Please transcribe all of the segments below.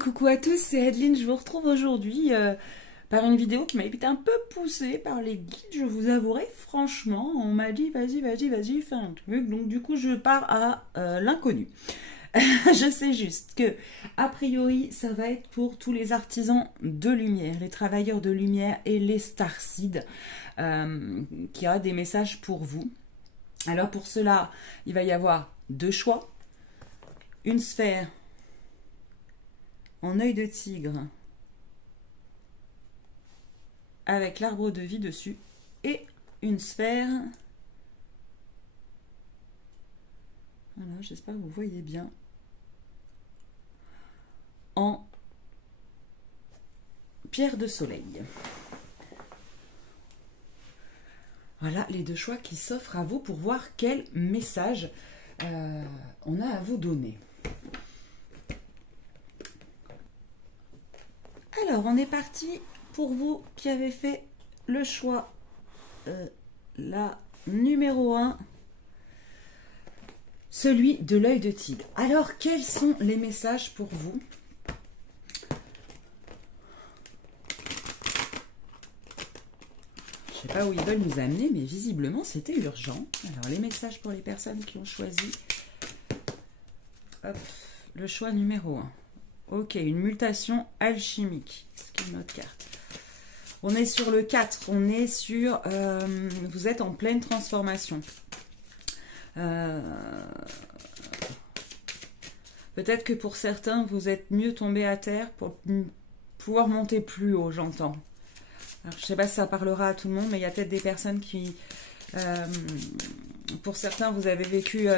Coucou à tous, c'est Adeline, je vous retrouve aujourd'hui par une vidéo qui m'a été un peu poussée par les guides, je vous avouerai, franchement, on m'a dit vas-y, fais un truc, donc du coup je pars à l'inconnu. Je sais juste que, a priori, ça va être pour tous les artisans de lumière, les travailleurs de lumière et les starseeds, qui a des messages pour vous. Alors pour cela, il va y avoir deux choix, une sphère en œil de tigre avec l'arbre de vie dessus et une sphère, voilà, j'espère que vous voyez bien, en pierre de soleil. Voilà les deux choix qui s'offrent à vous pour voir quel message on a à vous donner. Alors, on est parti pour vous qui avez fait le choix, la numéro 1, celui de l'œil de tigre. Alors, quels sont les messages pour vous? Je ne sais pas où ils veulent nous amener, mais visiblement, c'était urgent. Alors, les messages pour les personnes qui ont choisi. Hop, le choix numéro 1. Ok, une mutation alchimique. Ce qui est notre carte. On est sur le 4. On est sur... vous êtes en pleine transformation. Peut-être que pour certains, vous êtes mieux tombé à terre pour pouvoir monter plus haut, j'entends. Alors, je ne sais pas si ça parlera à tout le monde, mais il y a peut-être des personnes qui... pour certains, vous avez vécu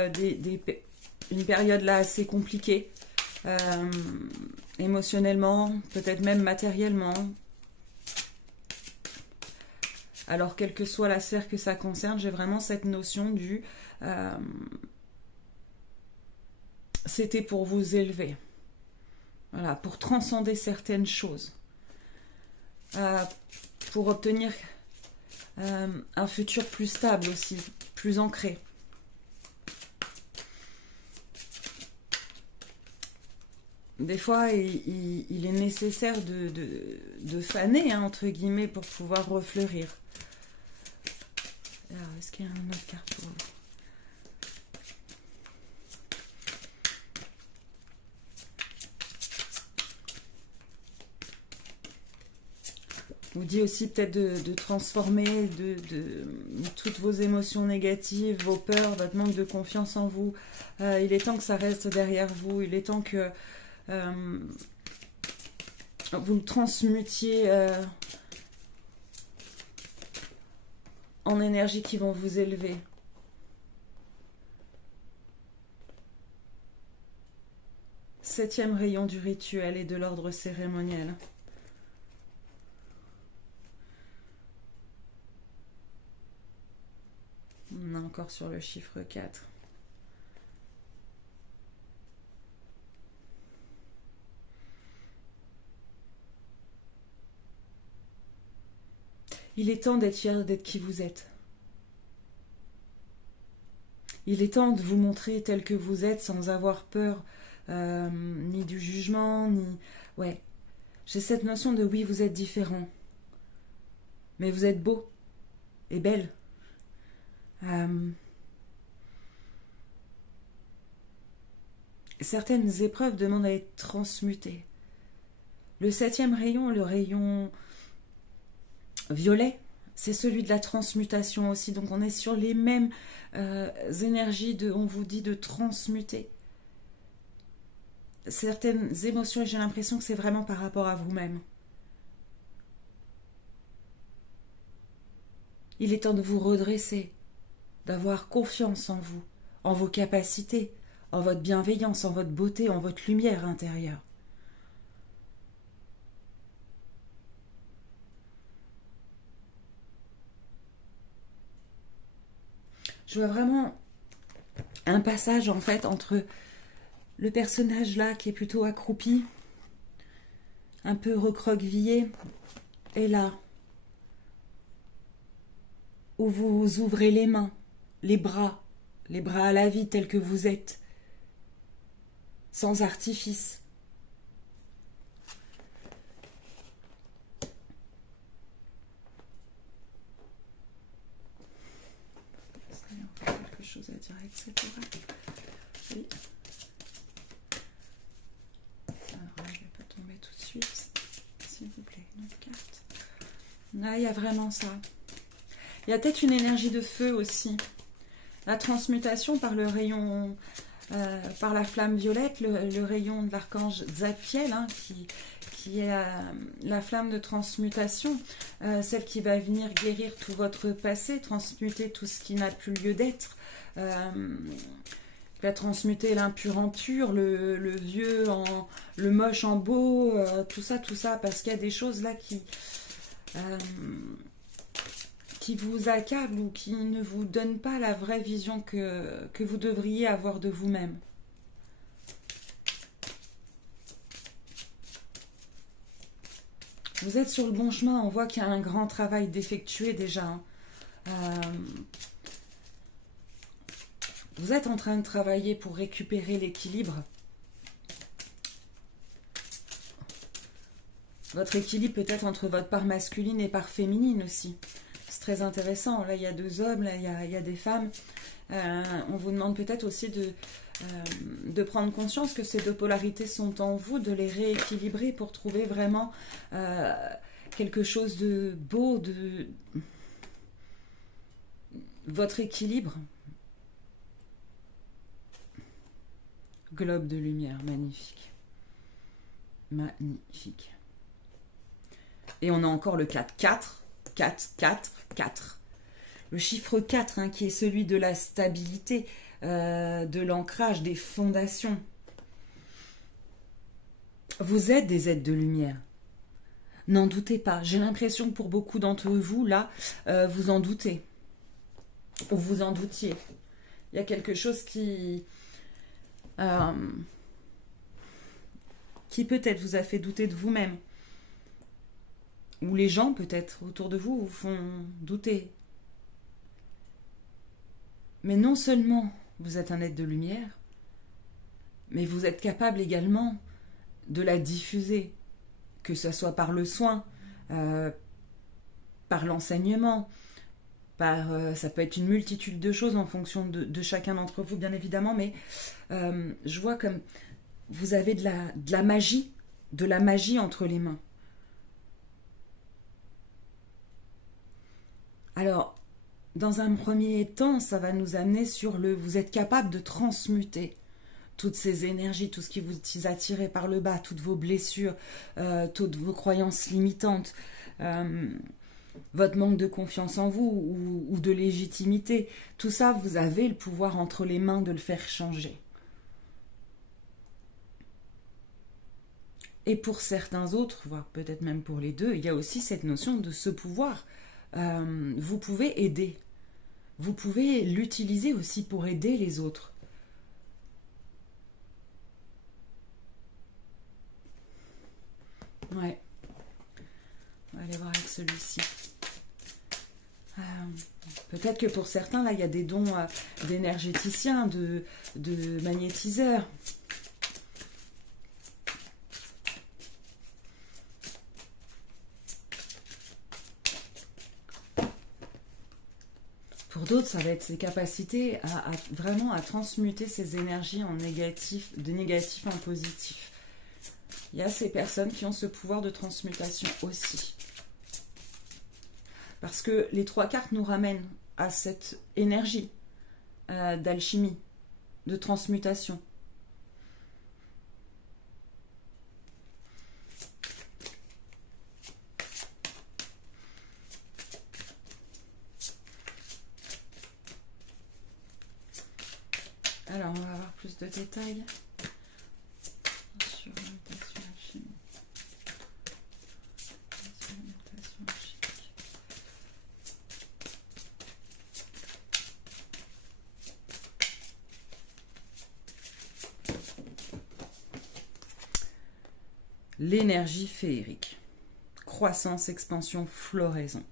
une période là assez compliquée. Émotionnellement, peut-être même matériellement. Alors, quelle que soit la sphère que ça concerne, j'ai vraiment cette notion du... c'était pour vous élever. Voilà, pour transcender certaines choses. Pour obtenir un futur plus stable aussi, plus ancré. Des fois, il est nécessaire de faner, hein, entre guillemets, pour pouvoir refleurir. Alors, est-ce qu'il y a une autre carte pour vous? Vous dit aussi peut-être de transformer toutes vos émotions négatives, vos peurs, votre manque de confiance en vous. Il est temps que ça reste derrière vous. Il est temps que vous le transmutiez en énergies qui vont vous élever. Septième rayon du rituel et de l'ordre cérémoniel. On est encore sur le chiffre 4. Il est temps d'être fier d'être qui vous êtes. Il est temps de vous montrer tel que vous êtes sans avoir peur ni du jugement, ni... Ouais, j'ai cette notion de oui, vous êtes différent. Mais vous êtes beau et belle. Certaines épreuves demandent à être transmutées. Le septième rayon, le rayon violet, c'est celui de la transmutation aussi. Donc on est sur les mêmes énergies, on vous dit de transmuter. Certaines émotions, j'ai l'impression que c'est vraiment par rapport à vous-même. Il est temps de vous redresser, d'avoir confiance en vous, en vos capacités, en votre bienveillance, en votre beauté, en votre lumière intérieure. Je vois vraiment un passage en fait entre le personnage là qui est plutôt accroupi, un peu recroquevillé, et là où vous ouvrez les mains, les bras à la vie tels que vous êtes, sans artifice, dirais que c'est correct. Oui. Alors là, je ne vais pas tomber tout de suite. S'il vous plaît, une autre carte. Là, il y a vraiment ça. Il y a peut-être une énergie de feu aussi. La transmutation par le rayon, par la flamme violette, le rayon de l'archange Zadkiel, hein, qui est la flamme de transmutation, celle qui va venir guérir tout votre passé, transmuter tout ce qui n'a plus lieu d'être, va transmuter l'impur en pur, le vieux en le moche en beau, tout ça, parce qu'il y a des choses là qui vous accablent ou qui ne vous donnent pas la vraie vision que vous devriez avoir de vous-même. Vous êtes sur le bon chemin, on voit qu'il y a un grand travail d'effectuer déjà. Hein. Vous êtes en train de travailler pour récupérer l'équilibre. Votre équilibre peut-être entre votre part masculine et part féminine aussi. C'est très intéressant. Là, il y a 2 hommes, là, il y a des femmes. On vous demande peut-être aussi de prendre conscience que ces 2 polarités sont en vous, de les rééquilibrer pour trouver vraiment quelque chose de beau, de votre équilibre. Globe de lumière, magnifique. Magnifique. Et on a encore le 4. 4, 4, 4, 4. Le chiffre 4, hein, qui est celui de la stabilité, de l'ancrage, des fondations. Vous êtes des êtres de lumière. N'en doutez pas. J'ai l'impression que pour beaucoup d'entre vous, là, vous en doutez. Ou vous en doutiez. Il y a quelque chose qui peut-être vous a fait douter de vous-même. Ou les gens, peut-être, autour de vous font douter. Mais non seulement vous êtes un être de lumière, mais vous êtes capable également de la diffuser, que ce soit par le soin, par l'enseignement, ça peut être une multitude de choses en fonction de chacun d'entre vous, bien évidemment, mais je vois comme vous avez de la magie entre les mains. Alors, dans un premier temps, ça va nous amener sur vous êtes capable de transmuter toutes ces énergies, tout ce qui vous a tiré par le bas, toutes vos blessures, toutes vos croyances limitantes, votre manque de confiance en vous ou de légitimité. Tout ça, vous avez le pouvoir entre les mains de le faire changer. Et pour certains autres, voire peut-être même pour les 2, il y a aussi cette notion de ce pouvoir. Vous pouvez aider. Vous pouvez l'utiliser aussi pour aider les autres. Ouais. On va aller voir avec celui-ci. Peut-être que pour certains, là, il y a des dons d'énergéticiens, de magnétiseurs. Pour d'autres, ça va être ses capacités vraiment à transmuter ces énergies en de négatif en positif. Il y a ces personnes qui ont ce pouvoir de transmutation aussi. Parce que les 3 cartes nous ramènent à cette énergie d'alchimie, de transmutation. Alors, on va avoir plus de détails sur l'orientation alchimique. L'énergie féerique. Croissance, expansion, floraison.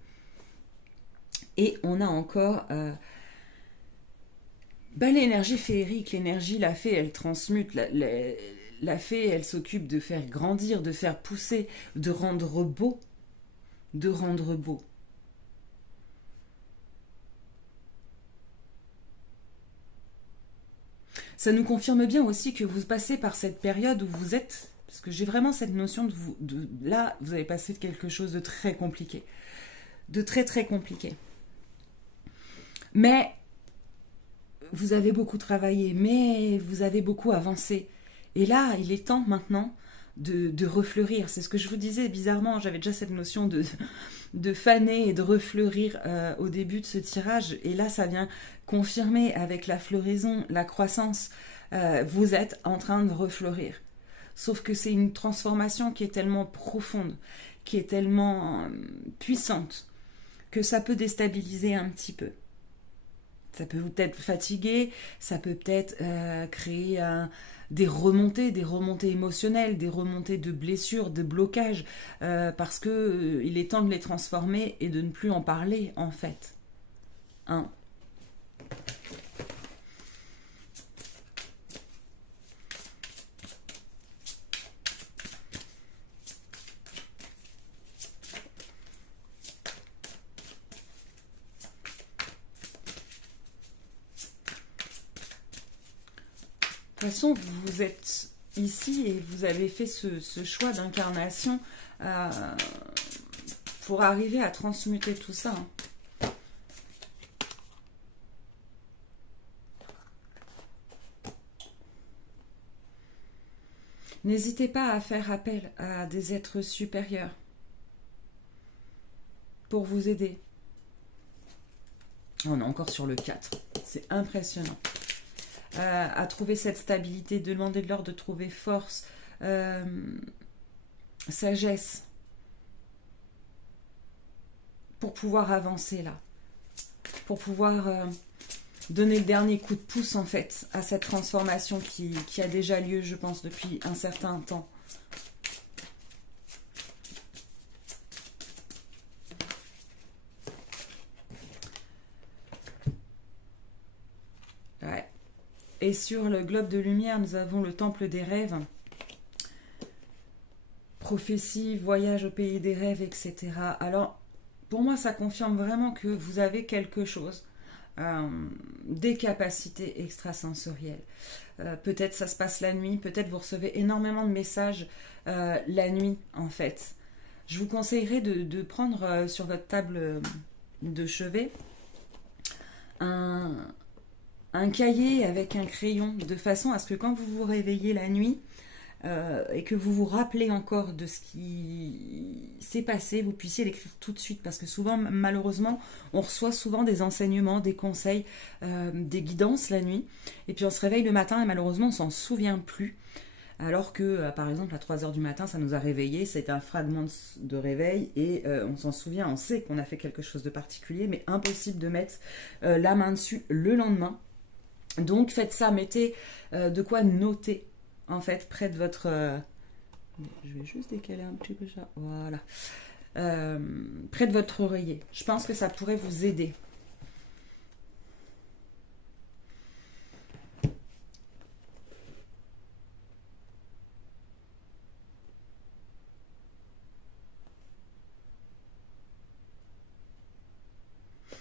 Et on a encore l'énergie féerique, l'énergie, la fée, elle transmute. La fée, elle s'occupe de faire grandir, de faire pousser, de rendre beau. De rendre beau. Ça nous confirme bien aussi que vous passez par cette période où vous êtes, parce que j'ai vraiment cette notion de vous, là, vous avez passé quelque chose de très compliqué, de très très compliqué. Mais vous avez beaucoup travaillé, mais vous avez beaucoup avancé. Et là, il est temps maintenant de refleurir. C'est ce que je vous disais bizarrement, j'avais déjà cette notion de faner et de refleurir au début de ce tirage. Et là, ça vient confirmer avec la floraison, la croissance. Vous êtes en train de refleurir. Sauf que c'est une transformation qui est tellement profonde, qui est tellement puissante, que ça peut déstabiliser un petit peu. Ça peut vous peut-être fatiguer, ça peut peut-être créer des remontées émotionnelles, des remontées de blessures, de blocages, parce que il est temps de les transformer et de ne plus en parler en fait. Hein? De toute façon, vous êtes ici et vous avez fait ce choix d'incarnation pour arriver à transmuter tout ça. Hein. N'hésitez pas à faire appel à des êtres supérieurs pour vous aider. On est encore sur le 4. C'est impressionnant. À trouver cette stabilité, de demander de l'ordre de trouver force, sagesse, pour pouvoir avancer là, pour pouvoir donner le dernier coup de pouce en fait à cette transformation qui a déjà lieu, je pense, depuis un certain temps. Ouais. Et sur le globe de lumière, nous avons le temple des rêves, prophétie, voyage au pays des rêves, etc. Alors, pour moi, ça confirme vraiment que vous avez quelque chose, des capacités extrasensorielles. Peut-être ça se passe la nuit, peut-être vous recevez énormément de messages la nuit, en fait. Je vous conseillerais de prendre sur votre table de chevet un cahier avec un crayon, de façon à ce que quand vous vous réveillez la nuit et que vous vous rappelez encore de ce qui s'est passé, vous puissiez l'écrire tout de suite, parce que souvent, malheureusement, on reçoit souvent des enseignements, des conseils, des guidances la nuit, et puis on se réveille le matin et malheureusement on s'en souvient plus, alors que par exemple à 3h du matin ça nous a réveillés, c'est un fragment de réveil et on s'en souvient, on sait qu'on a fait quelque chose de particulier, mais impossible de mettre la main dessus le lendemain. Donc faites ça, mettez de quoi noter en fait près de votre... je vais juste décaler un petit peu ça, voilà. Près de votre oreiller. Je pense que ça pourrait vous aider.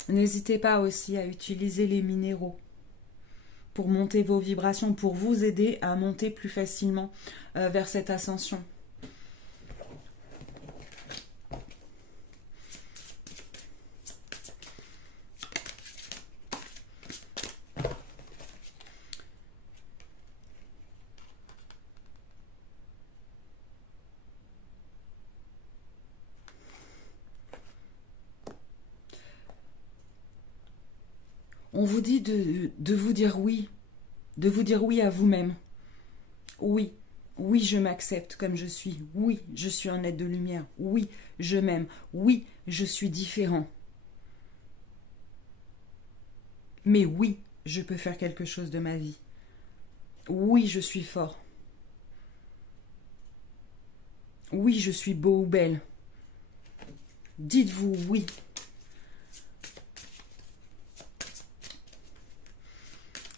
N'hésitez pas aussi à utiliser les minéraux pour monter vos vibrations, pour vous aider à monter plus facilement vers cette ascension. On vous dit de vous dire oui, de vous dire oui à vous-même. Oui, oui, je m'accepte comme je suis. Oui, je suis un être de lumière. Oui, je m'aime. Oui, je suis différent. Mais oui, je peux faire quelque chose de ma vie. Oui, je suis fort. Oui, je suis beau ou belle. Dites-vous oui.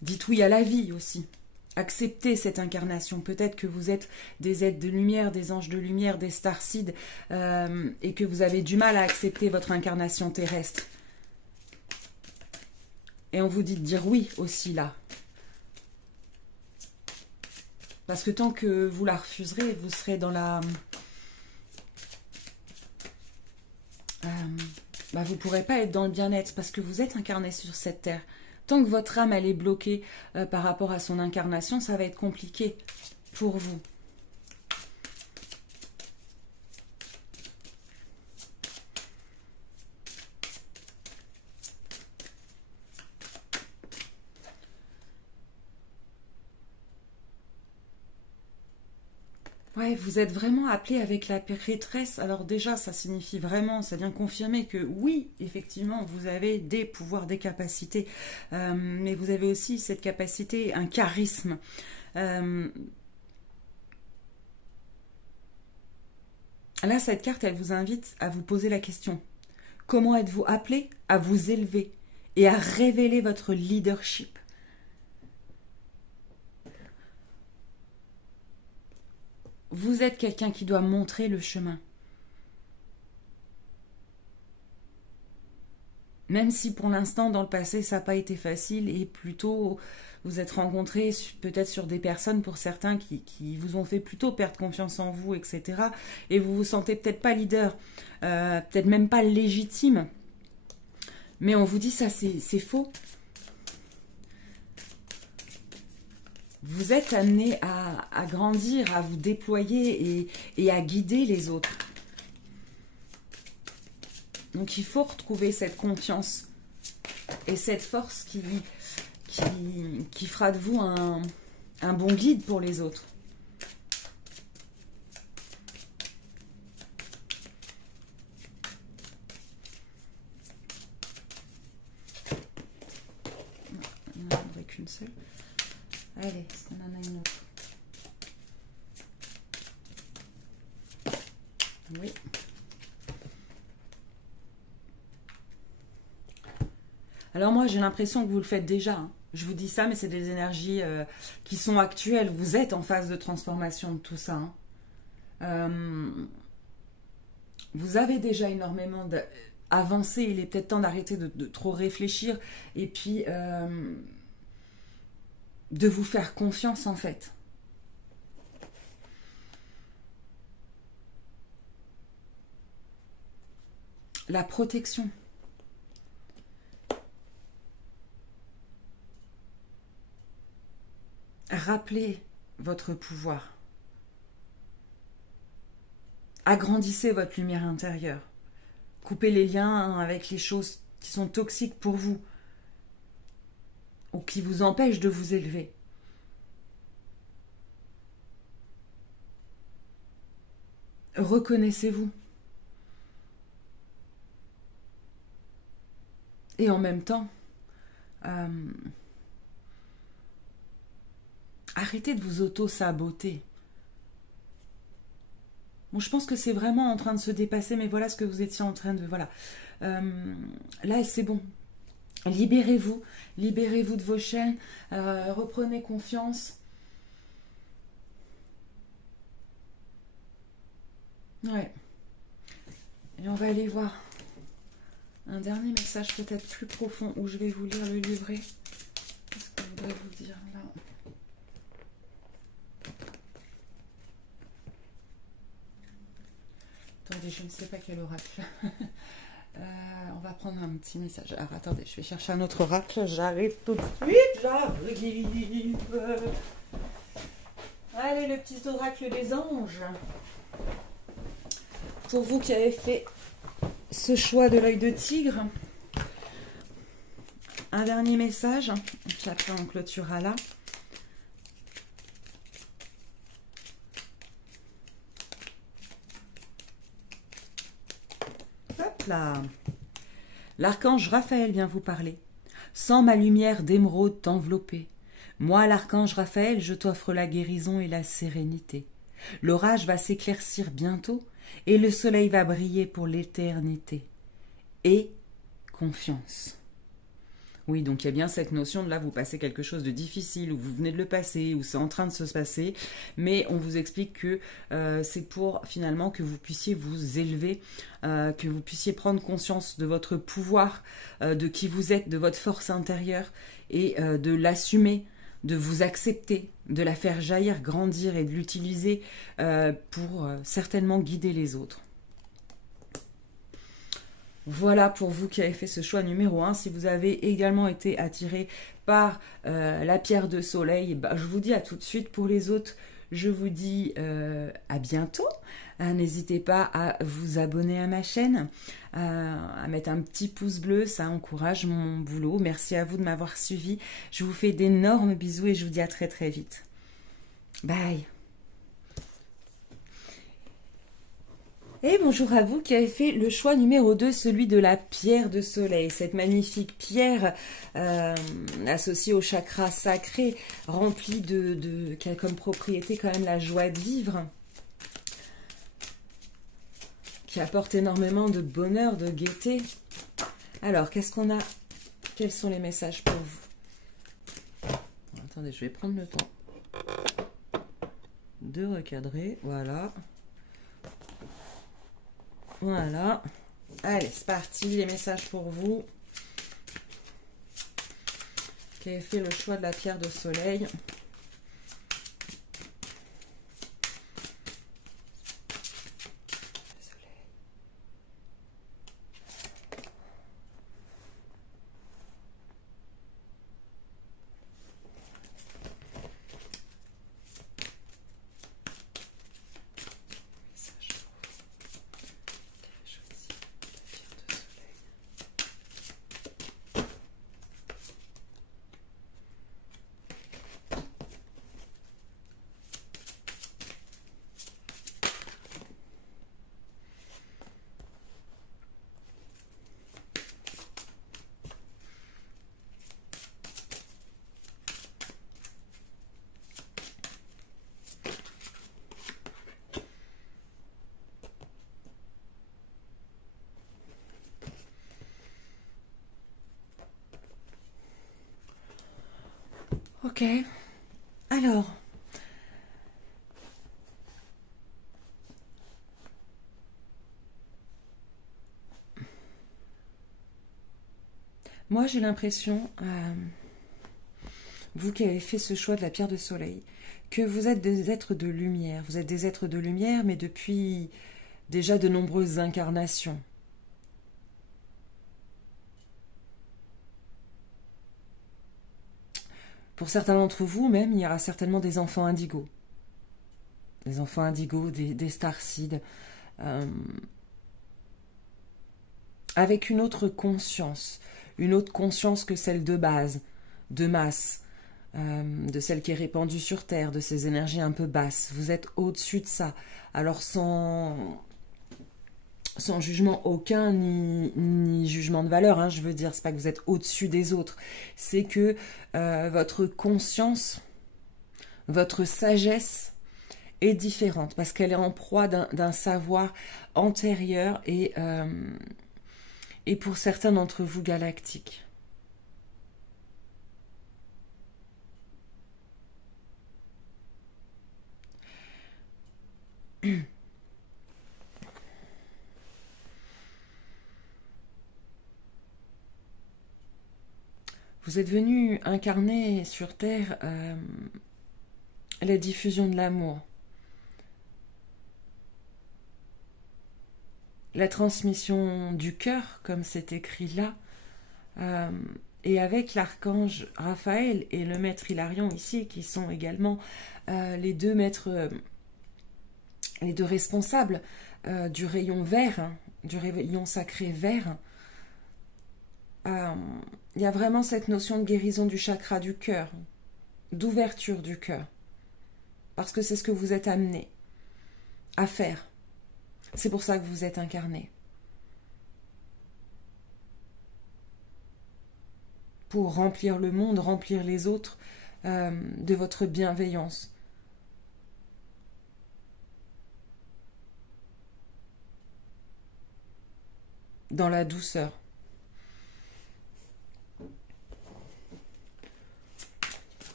Dites oui à la vie aussi. Acceptez cette incarnation. Peut-être que vous êtes des êtres de lumière, des anges de lumière, des starseeds, et que vous avez du mal à accepter votre incarnation terrestre. Et on vous dit de dire oui aussi là. Parce que tant que vous la refuserez, vous serez dans la... vous ne pourrez pas être dans le bien-être parce que vous êtes incarné sur cette terre. Tant que votre âme elle est bloquée par rapport à son incarnation, ça va être compliqué pour vous. Ouais, vous êtes vraiment appelé avec la prêtresse. Alors déjà, ça signifie vraiment, ça vient confirmer que oui, effectivement, vous avez des pouvoirs, des capacités, mais vous avez aussi cette capacité, un charisme. Là, cette carte, elle vous invite à vous poser la question. Comment êtes-vous appelé à vous élever et à révéler votre leadership? Vous êtes quelqu'un qui doit montrer le chemin. Même si pour l'instant, dans le passé, ça n'a pas été facile et plutôt vous êtes rencontrés peut-être sur des personnes, pour certains, qui vous ont fait plutôt perdre confiance en vous, etc. Et vous vous sentez peut-être pas leader, peut-être même pas légitime. Mais on vous dit ça, c'est faux. Vous êtes amené à grandir, à vous déployer et à guider les autres. Donc il faut retrouver cette confiance et cette force qui fera de vous un bon guide pour les autres. Il n'y en a qu'une seule. Allez, est-ce qu'on en a une autre? Oui. Alors moi, j'ai l'impression que vous le faites déjà. Hein. Je vous dis ça, mais c'est des énergies qui sont actuelles. Vous êtes en phase de transformation de tout ça. Hein. Vous avez déjà énormément avancé. Il est peut-être temps d'arrêter de trop réfléchir et puis de vous faire confiance en fait. La protection. Rappelez votre pouvoir. Agrandissez votre lumière intérieure. Coupez les liens avec les choses qui sont toxiques pour vous ou qui vous empêchent de vous élever. Reconnaissez-vous. Et en même temps, arrêtez de vous auto-saboter. Bon, je pense que c'est vraiment en train de se dépasser, mais voilà ce que vous étiez en train de... Voilà. Là, c'est bon. Libérez-vous. Libérez-vous de vos chaînes. Reprenez confiance. Ouais. Et on va aller voir un dernier message peut-être plus profond où je vais vous lire le livret. Qu'est-ce que je voudrais vous dire là ? Attendez, je ne sais pas quel oracle. On va prendre un petit message. Alors attendez, je vais chercher un autre oracle. J'arrive tout de suite. J'arrive. Allez, le petit oracle des anges. Pour vous qui avez fait ce choix de l'œil de tigre, un dernier message. Et puis après, on clôturera là. Hop là. L'archange Raphaël vient vous parler. Sans ma lumière d'émeraude t'envelopper. Moi, l'archange Raphaël, je t'offre la guérison et la sérénité. L'orage va s'éclaircir bientôt et le soleil va briller pour l'éternité. Et confiance. Oui, donc il y a bien cette notion de là, vous passez quelque chose de difficile, ou vous venez de le passer, ou c'est en train de se passer, mais on vous explique que c'est pour finalement que vous puissiez vous élever, que vous puissiez prendre conscience de votre pouvoir, de qui vous êtes, de votre force intérieure, et de l'assumer de vous accepter, de la faire jaillir, grandir et de l'utiliser pour certainement guider les autres. Voilà pour vous qui avez fait ce choix numéro 1. Si vous avez également été attiré par la pierre de soleil, bah, je vous dis à tout de suite. Pour les autres, je vous dis à bientôt. N'hésitez pas à vous abonner à ma chaîne, à mettre un petit pouce bleu, ça encourage mon boulot. Merci à vous de m'avoir suivi. Je vous fais d'énormes bisous et je vous dis à très très vite. Bye. Et bonjour à vous qui avez fait le choix numéro 2, celui de la pierre de soleil. Cette magnifique pierre associée au chakra sacré, remplie qui a comme propriété quand même la joie de vivre, qui apporte énormément de bonheur, de gaieté. Alors, qu'est-ce qu'on a? Quels sont les messages pour vous? Attendez, je vais prendre le temps de recadrer. Voilà. Voilà. Allez, c'est parti, les messages pour vous. Qui avez fait le choix de la pierre de soleil. Ok, alors, moi j'ai l'impression, vous qui avez fait ce choix de la pierre de soleil, que vous êtes des êtres de lumière. Vous êtes des êtres de lumière, mais depuis déjà de nombreuses incarnations. Pour certains d'entre vous, même, il y aura certainement des enfants indigos. Des enfants indigos, des starseeds. Avec une autre conscience que celle de base, de masse, de celle qui est répandue sur Terre, de ces énergies un peu basses. Vous êtes au-dessus de ça. Alors sans jugement aucun, ni jugement de valeur, hein, je veux dire, c'est pas que vous êtes au-dessus des autres, c'est que votre conscience, votre sagesse est différente, parce qu'elle est en proie d'un savoir antérieur et pour certains d'entre vous galactique. Vous êtes venu incarner sur Terre la diffusion de l'amour, la transmission du cœur, comme c'est écrit là, et avec l'archange Raphaël et le maître Hilarion ici, qui sont également les deux maîtres, les deux responsables du rayon vert, hein, du rayon sacré vert. Il y a vraiment cette notion de guérison du chakra du cœur, d'ouverture du cœur, parce que c'est ce que vous êtes amené à faire. C'est pour ça que vous êtes incarné. Pour remplir le monde, remplir les autres de votre bienveillance. Dans la douceur.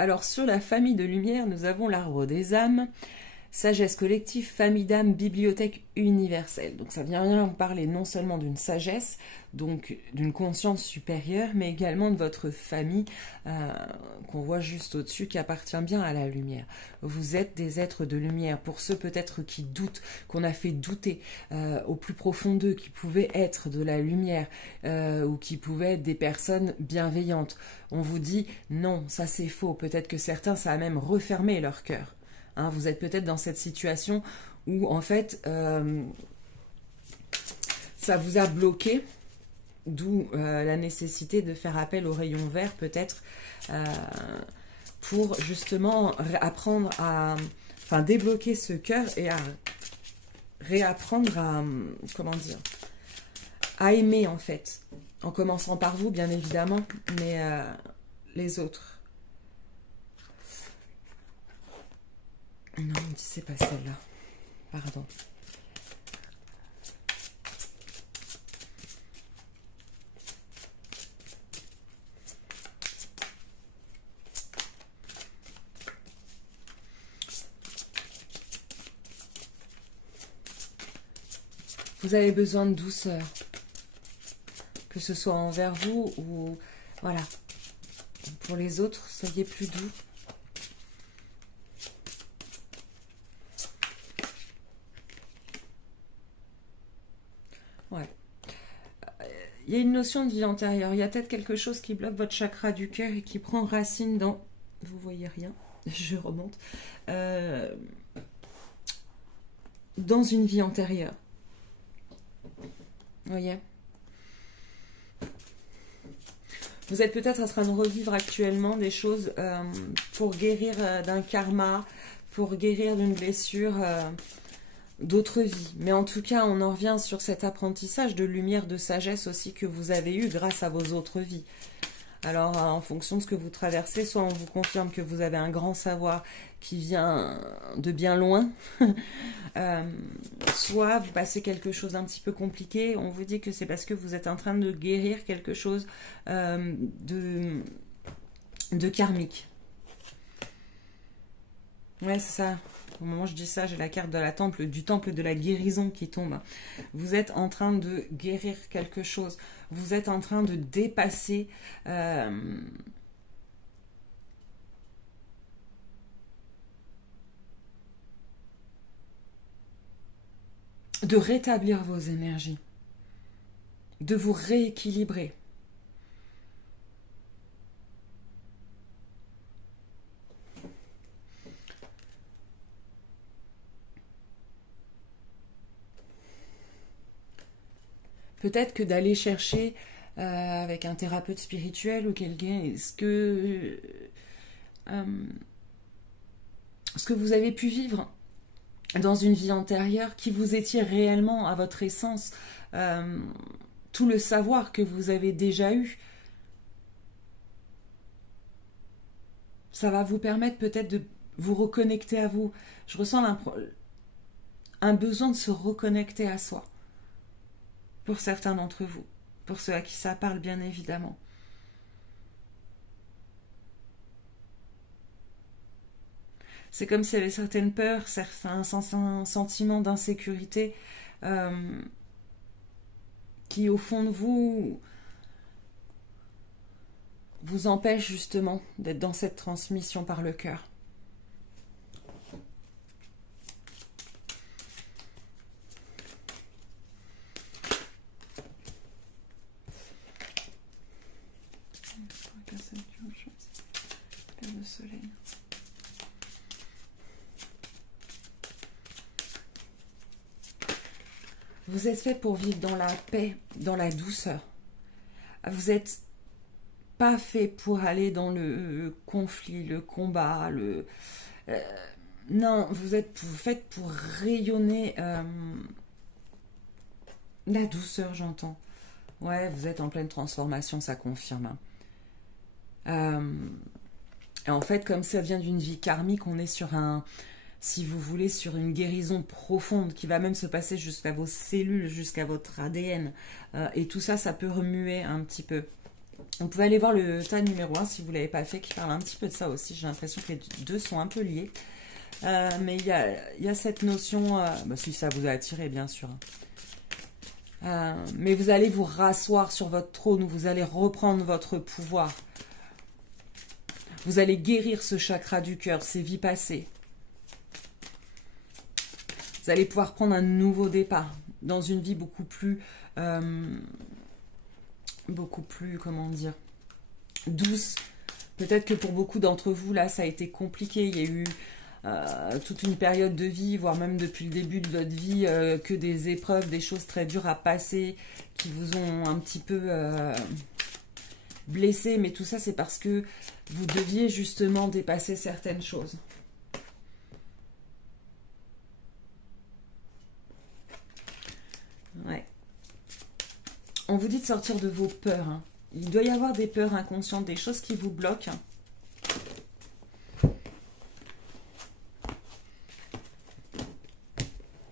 Alors sur la famille de lumière, nous avons l'arbre des âmes, sagesse collective, famille d'âmes, bibliothèque universelle. Donc ça vient bien vous parler non seulement d'une sagesse, donc d'une conscience supérieure, mais également de votre famille qu'on voit juste au-dessus, qui appartient bien à la lumière. Vous êtes des êtres de lumière. Pour ceux peut-être qui doutent, qu'on a fait douter au plus profond d'eux, qui pouvaient être de la lumière ou qui pouvaient être des personnes bienveillantes, on vous dit non, ça c'est faux. Peut-être que certains, ça a même refermé leur cœur. Hein, vous êtes peut-être dans cette situation où en fait ça vous a bloqué, d'où la nécessité de faire appel au rayon vert peut-être pour justement apprendre à débloquer ce cœur et à réapprendre à comment dire, à aimer en fait, en commençant par vous bien évidemment, mais les autres. Non, c'est pas celle-là. Pardon. Vous avez besoin de douceur. Que ce soit envers vous ou... Voilà. Pour les autres, soyez plus doux. Ouais. Il y a une notion de vie antérieure. Il y a peut-être quelque chose qui bloque votre chakra du cœur et qui prend racine dans... Vous voyez rien. Je remonte. Dans une vie antérieure. Vous voyez ? Vous êtes peut-être en train de revivre actuellement des choses pour guérir d'un karma, pour guérir d'une blessure... d'autres vies. Mais en tout cas, on en revient sur cet apprentissage de lumière, de sagesse aussi que vous avez eu grâce à vos autres vies. Alors, en fonction de ce que vous traversez, soit on vous confirme que vous avez un grand savoir qui vient de bien loin, soit vous passez quelque chose d'un petit peu compliqué, on vous dit que c'est parce que vous êtes en train de guérir quelque chose de karmique. Ouais, c'est ça. Au moment où je dis ça, j'ai la carte de du temple de la guérison qui tombe. Vous êtes en train de guérir quelque chose. Vous êtes en train de dépasser... de rétablir vos énergies. De vous rééquilibrer. Peut-être que d'aller chercher avec un thérapeute spirituel ou quelqu'un, ce que vous avez pu vivre dans une vie antérieure, qui vous étiez réellement à votre essence, tout le savoir que vous avez déjà eu, ça va vous permettre peut-être de vous reconnecter à vous. Je ressens un besoin de se reconnecter à soi. Pour certains d'entre vous, pour ceux à qui ça parle bien évidemment. C'est comme s'il y avait certaines peurs, certains sentiments d'insécurité qui au fond de vous empêchent justement d'être dans cette transmission par le cœur. Le soleil. Vous êtes fait pour vivre dans la paix, dans la douceur. Vous n'êtes pas fait pour aller dans le conflit, le combat, non, vous êtes fait pour rayonner la douceur, j'entends. Ouais, vous êtes en pleine transformation, ça confirme. Et en fait, comme ça vient d'une vie karmique, on est sur si vous voulez, sur une guérison profonde qui va même se passer jusqu'à vos cellules, jusqu'à votre ADN. Et tout ça, ça peut remuer un petit peu. Vous pouvez aller voir le tas numéro 1 si vous ne l'avez pas fait, qui parle un petit peu de ça aussi. J'ai l'impression que les deux sont un peu liés. Mais il y a cette notion, bah, si ça vous a attiré bien sûr. Mais vous allez vous rasseoir sur votre trône, vous allez reprendre votre pouvoir. Vous allez guérir ce chakra du cœur, ces vies passées. Vous allez pouvoir prendre un nouveau départ dans une vie beaucoup plus, comment dire, douce. Peut-être que pour beaucoup d'entre vous, là, ça a été compliqué. Il y a eu toute une période de vie, voire même depuis le début de votre vie, que des épreuves, des choses très dures à passer, qui vous ont un petit peu blessé. Mais tout ça, c'est parce que vous deviez justement dépasser certaines choses. Ouais. On vous dit de sortir de vos peurs. Hein. Il doit y avoir des peurs inconscientes, des choses qui vous bloquent.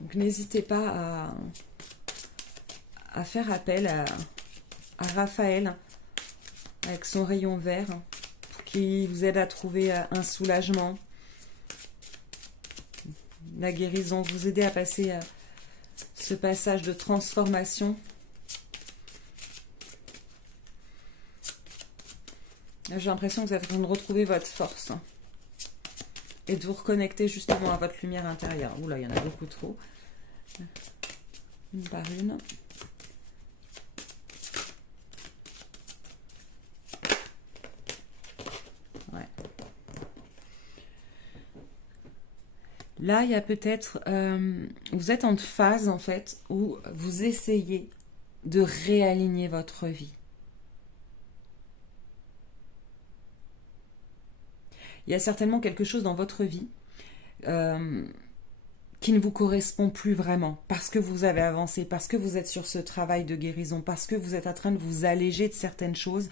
Donc n'hésitez pas à faire appel à Raphaël avec son rayon vert qui vous aide à trouver un soulagement, la guérison, vous aider à passer ce passage de transformation. J'ai l'impression que vous êtes en train de retrouver votre force et de vous reconnecter justement à votre lumière intérieure. Oula, il y en a beaucoup trop. Une par une. Ouais. Là, il y a peut-être... vous êtes en phase, en fait, où vous essayez de réaligner votre vie. Il y a certainement quelque chose dans votre vie qui ne vous correspond plus vraiment, parce que vous avez avancé, parce que vous êtes sur ce travail de guérison, parce que vous êtes en train de vous alléger de certaines choses.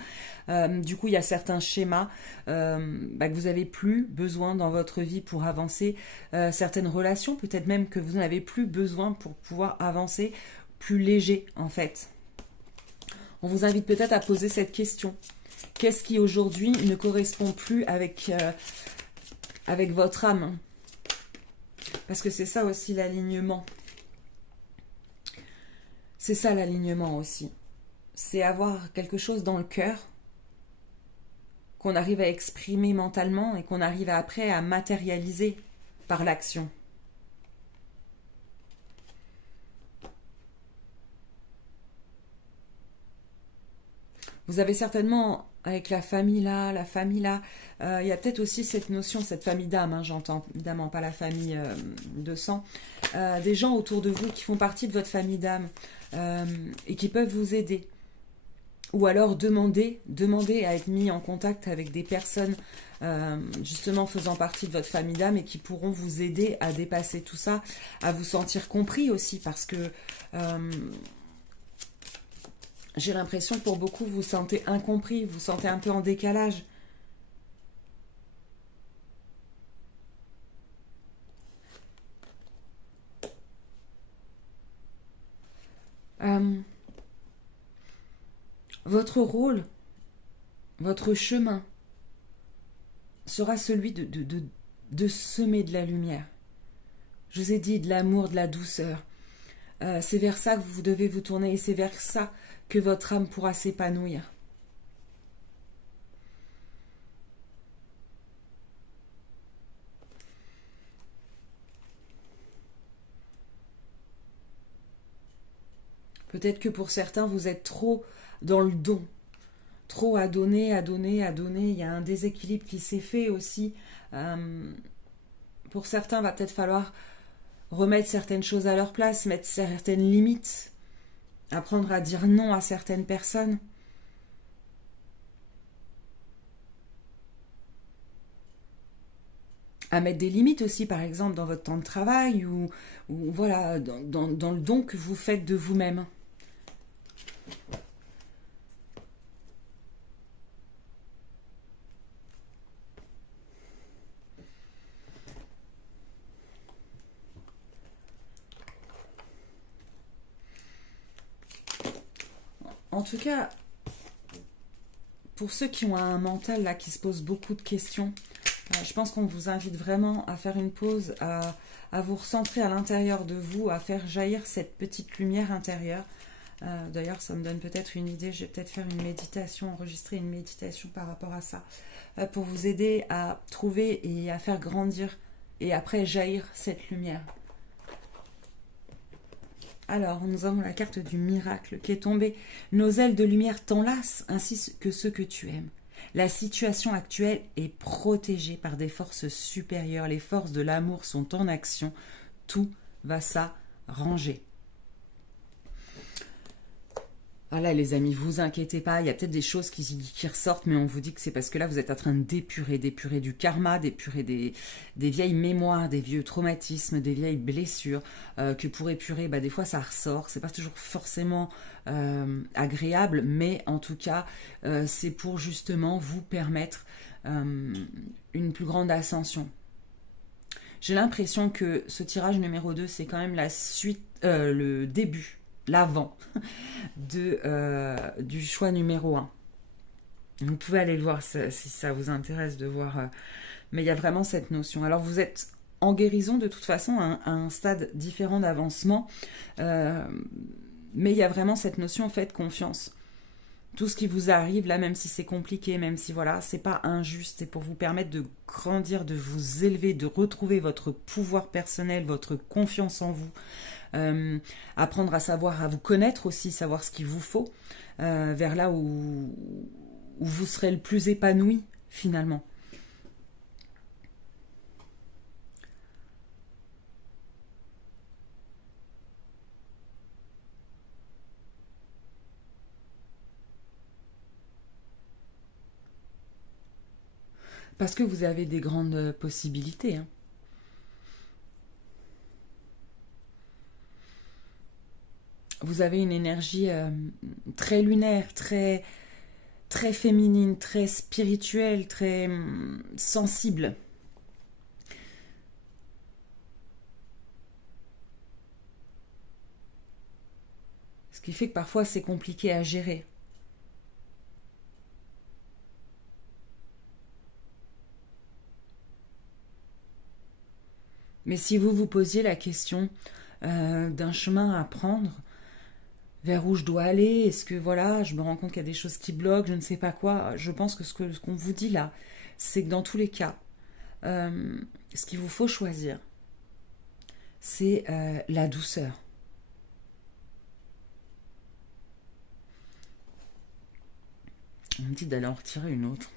Du coup, il y a certains schémas que vous n'avez plus besoin dans votre vie pour avancer. Certaines relations, peut-être même que vous n'avez plus besoin pour pouvoir avancer plus léger, en fait. On vous invite peut-être à poser cette question. Qu'est-ce qui aujourd'hui ne correspond plus avec votre âme? Parce que c'est ça aussi l'alignement. C'est ça l'alignement aussi. C'est avoir quelque chose dans le cœur qu'on arrive à exprimer mentalement et qu'on arrive après à matérialiser par l'action. Vous avez certainement, avec la famille là, il y a peut-être aussi cette notion, cette famille d'âme, hein, j'entends évidemment pas la famille de sang, des gens autour de vous qui font partie de votre famille d'âme et qui peuvent vous aider. Ou alors demander à être mis en contact avec des personnes justement faisant partie de votre famille d'âme et qui pourront vous aider à dépasser tout ça, à vous sentir compris aussi, parce que j'ai l'impression que pour beaucoup, vous vous sentez incompris, vous vous sentez un peu en décalage. Votre rôle, votre chemin sera celui de semer de la lumière. Je vous ai dit de l'amour, de la douceur. C'est vers ça que vous devez vous tourner et c'est vers ça que votre âme pourra s'épanouir. Peut-être que pour certains, vous êtes trop dans le don, trop à donner. Il y a un déséquilibre qui s'est fait aussi. Pour certains, il va peut-être falloir remettre certaines choses à leur place, mettre certaines limites, apprendre à dire non à certaines personnes. À mettre des limites aussi, par exemple, dans votre temps de travail ou voilà, dans le don que vous faites de vous-même. En tout cas, pour ceux qui ont un mental là, qui se pose beaucoup de questions, je pense qu'on vous invite vraiment à faire une pause, à vous recentrer à l'intérieur de vous, à faire jaillir cette petite lumière intérieure. D'ailleurs, ça me donne peut-être une idée, je vais peut-être faire une méditation, enregistrer une méditation par rapport à ça, pour vous aider à trouver et à faire grandir et après jaillir cette lumière. Alors, nous avons la carte du miracle qui est tombée. Nos ailes de lumière t'enlacent ainsi que ceux que tu aimes. La situation actuelle est protégée par des forces supérieures. Les forces de l'amour sont en action. Tout va s'arranger. Voilà les amis, vous inquiétez pas, il y a peut-être des choses qui ressortent, mais on vous dit que c'est parce que là vous êtes en train d'épurer du karma, d'épurer des vieilles mémoires, des vieux traumatismes, des vieilles blessures, que pour épurer, des fois ça ressort, c'est pas toujours forcément agréable, mais en tout cas c'est pour justement vous permettre une plus grande ascension. J'ai l'impression que ce tirage numéro 2, c'est quand même la suite, le début, l'avant du choix numéro 1. Vous pouvez aller le voir si ça vous intéresse de voir, mais il y a vraiment cette notion. Alors vous êtes en guérison de toute façon à un stade différent d'avancement, mais il y a vraiment cette notion, faites confiance. Tout ce qui vous arrive là, même si c'est compliqué, même si voilà, c'est pas injuste, c'est pour vous permettre de grandir, de vous élever, de retrouver votre pouvoir personnel, votre confiance en vous. Apprendre à savoir, à vous connaître aussi, savoir ce qu'il vous faut, vers là où vous serez le plus épanoui finalement. Parce que vous avez des grandes possibilités, hein. Vous avez une énergie très lunaire, très féminine, très spirituelle, très sensible. Ce qui fait que parfois c'est compliqué à gérer. Mais si vous vous posiez la question d'un chemin à prendre, vers où je dois aller, est-ce que voilà, je me rends compte qu'il y a des choses qui bloquent, je ne sais pas quoi, je pense que ce qu'on vous dit là, c'est que dans tous les cas, ce qu'il vous faut choisir, c'est la douceur. On me dit d'aller en retirer une autre.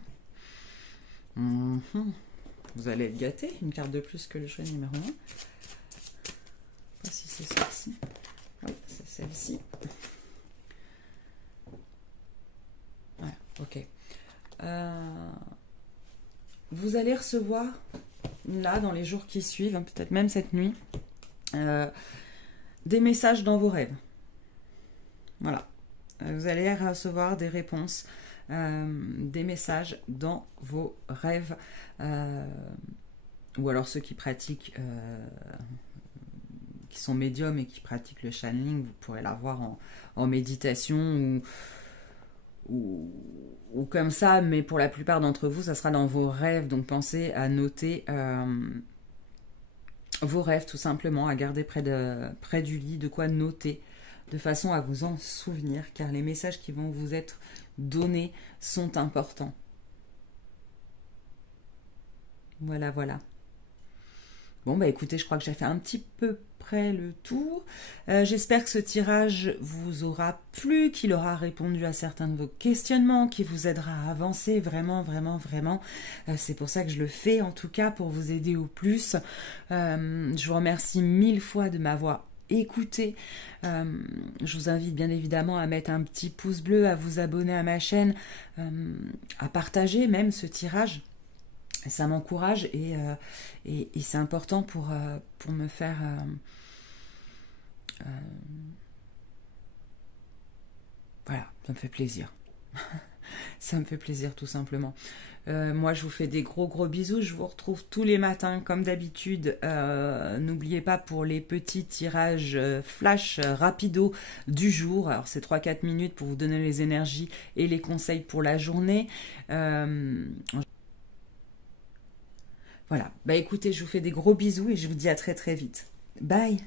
Vous allez être gâté, une carte de plus que le choix numéro 1. Je ne sais pas si c'est celle-ci. Oui, c'est celle-ci. Voilà, ok. Vous allez recevoir, là, dans les jours qui suivent, hein, peut-être même cette nuit, des messages dans vos rêves. Voilà. Vous allez recevoir des réponses, des messages dans vos rêves, ou alors ceux qui pratiquent, qui sont médiums et qui pratiquent le channeling, vous pourrez l'avoir en méditation ou comme ça, mais pour la plupart d'entre vous, ça sera dans vos rêves, donc pensez à noter vos rêves tout simplement, à garder près du lit, de quoi noter, de façon à vous en souvenir, car les messages qui vont vous être donnés sont importants. Voilà, voilà. Bon, bah écoutez, je crois que j'ai fait un petit peu près le tour. J'espère que ce tirage vous aura plu, qu'il aura répondu à certains de vos questionnements, qui vous aidera à avancer vraiment, vraiment, vraiment. C'est pour ça que je le fais, en tout cas, pour vous aider au plus. Je vous remercie 1000 fois de m'avoir écouté. Je vous invite bien évidemment à mettre un petit pouce bleu, à vous abonner à ma chaîne, à partager même ce tirage. Ça m'encourage et c'est important pour me faire voilà, ça me fait plaisir. Ça me fait plaisir tout simplement. Moi, je vous fais des gros bisous. Je vous retrouve tous les matins comme d'habitude. N'oubliez pas pour les petits tirages flash rapido du jour. Alors, c'est 3-4 minutes pour vous donner les énergies et les conseils pour la journée. Voilà. Bah écoutez, je vous fais des gros bisous et je vous dis à très vite. Bye!